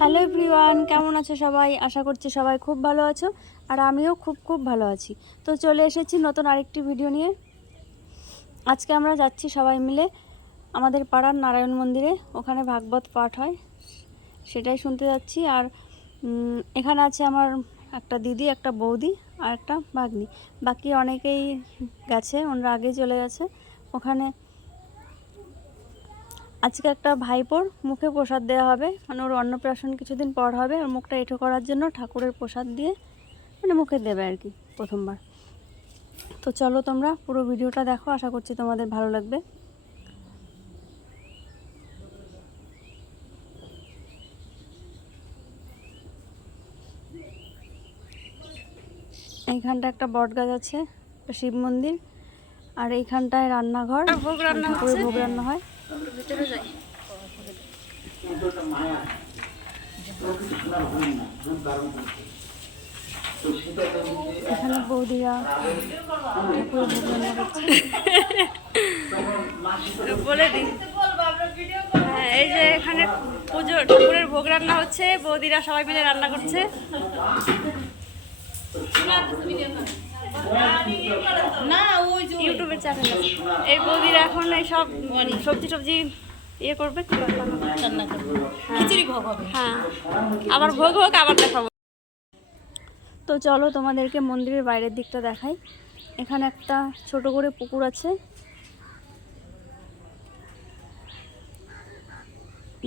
Hello everyone, কেমন আছো সবাই? আশা করছি সবাই খুব ভালো আছো আর আমিও খুব ভালো আছি। তো চলে এসেছি নতুন আরেকটি ভিডিও নিয়ে। আজকে আমরা যাচ্ছি সবাই মিলে আমাদের পাড়ার নারায়ণ মন্দিরে। ওখানে ভাগবত পাঠ হয়, সেটাই শুনতে যাচ্ছি। আর এখানে আছে আমার একটা দিদি, একটা বৌদি আর একটা ভাগ্নি। বাকি অনেকেই গেছে, ওনারা আগে চলে গেছে ওখানে। আজকে একটা ভাইপোর মুখে প্রসাদ দেওয়া হবে, মানে ওর অন্নপ্রাশন কিছুদিন পর হবে। ওর মুখটা এঁঠো করার জন্য ঠাকুরের প্রসাদ দিয়ে মানে মুখে দেবে আর কি, প্রথমবার। তো চলো তোমরা পুরো ভিডিওটা দেখো, আশা করছি তোমাদের ভালো লাগবে। এইখানটা একটা বট গাছ আছে, শিব মন্দির, আর এইখানটায় রান্নাঘর, ঠাকুরের ভোগ রান্না হয়। ভিতরে যাই। এখানে বৌদিরা ঠাকুরের ভোগ রান্না করছে। বলে দিই, হ্যাঁ, এই যে এখানে পুজো ঠাকুরের ভোগ রান্না হচ্ছে, বৌদিরা সবাই মিলে রান্না করছে। ইউটিউবের চ্যানেল আছে। এই বৌদিরা এখন এই সব সবজি টবজি ইয়ে করবে, রান্না করবে। খিচুড়ি ভোগ হবে, হ্যাঁ, আবার ভোগ হোক, আবার দেখাবো। তো চলো তোমাদেরকে মন্দিরের বাইরের দিকটা দেখাই। এখানে একটা ছোট করে পুকুর আছে,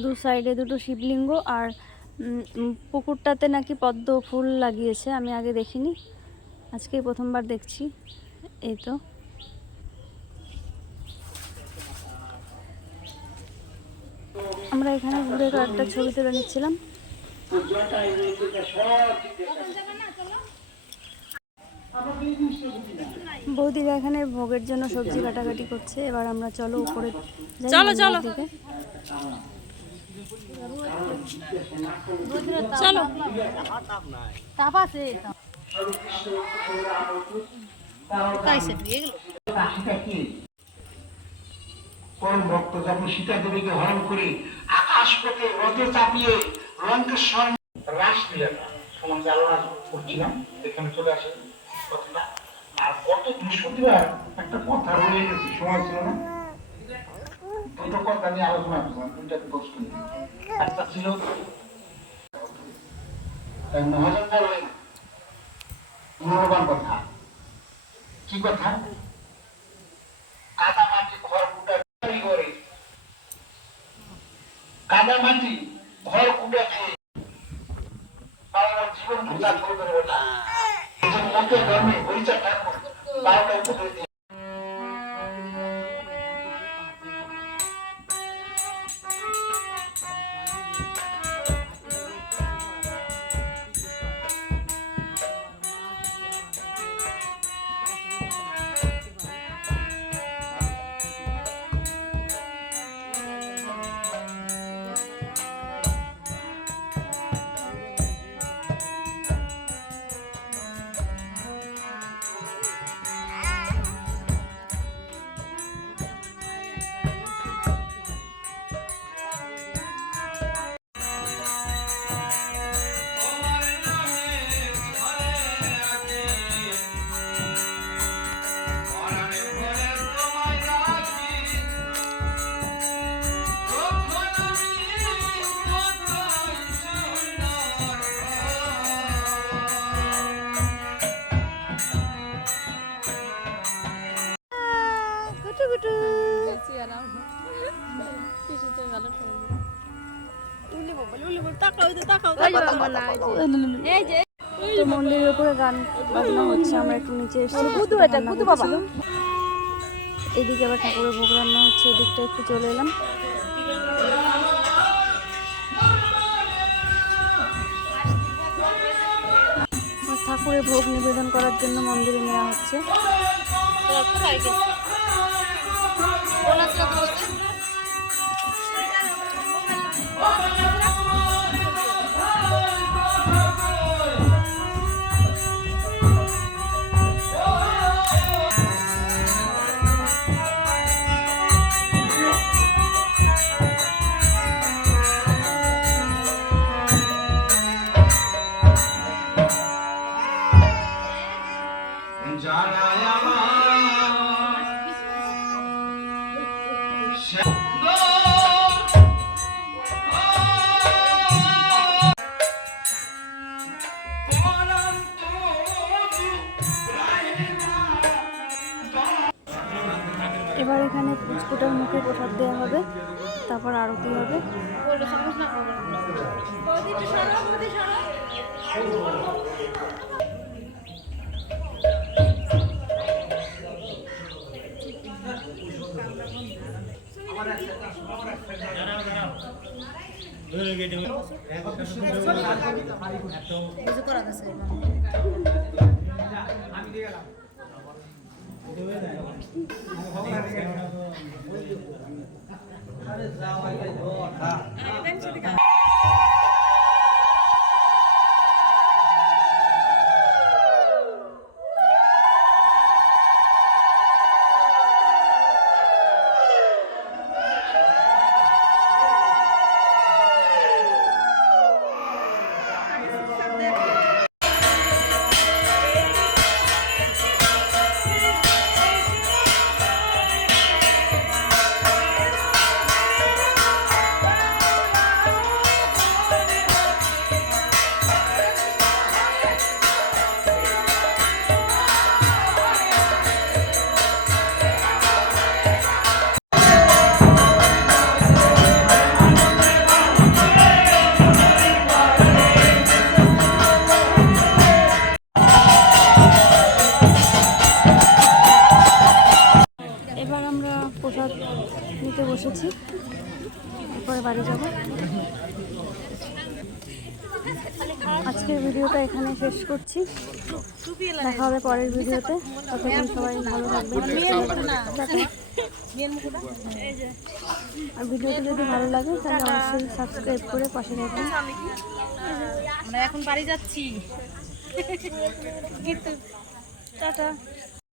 দু সাইডে দুটো শিবলিঙ্গ, আর পুকুরটাতে নাকি পদ্ম ফুল লাগিয়েছে। আমি আগে দেখিনি, আজকেই প্রথমবার দেখছি। এই তো আমরা এখানে ঘুরে একটা ছবি তুলে নিচ্ছিলাম। বৌদিরা এখানে ভোগের জন্য সবজি কাটাকাটি করছে। এবার আমরা চলো উপরে, চলো চলো চলো। কোন ভক্ত যখন সীতা দেবীকে হরণ করে আকাশ পথে রথে চাপিয়ে লঙ্কেশ্বর রাসলীলা সমাজে আলোচনা করছিলাম, এখানে চলে আসে কথাটা। আর গত বৃহস্পতিবার একটা কথা রয়ে গেছে, সময় ছিল না, দুটো কথা নিয়ে আলোচনা করলাম, দুইটাকে প্রশ্ন। একটা ছিল মহাজন বললেন মূল্যবান কথা। কি কথা? কাদামাটি ঘর কুটা করে, কাদামাটি ঘর কুটা খেয়ে জীবন উদ্ধার করে দেবে না। মতে ধর্মে হরিচাঁদ ঠাকুর 12টা উপদেশ দিয়ে মন্দিরের উপরে গান বাজনা হচ্ছে, আমরা একটু নিচে এসেছি। এদিকে আবার ঠাকুরের ভোগ রান্না হচ্ছে, এদিকটা একটু চলে এলাম। ঠাকুরের ভোগ নিবেদন করার জন্য মন্দিরে নেওয়া হচ্ছে। এবার এখানে পুচকুটার মুখে প্রসাদ দেওয়া হবে, তারপর আরতি হবে। এবার আমরা প্রসাদ নিতে বসেছি, এরপরে বাড়ি যাব। আজকের ভিডিওটা এখানে শেষ করছি, দেখা হবে পরের ভিডিওতে। ততক্ষণ সবাই ভালো থাকবেন। আর ভিডিওটা যদি ভালো লাগে তাহলে অবশ্যই সাবস্ক্রাইব করে পাশে থাকবেন। আমরা এখন বাড়ি যাচ্ছি। টাটা।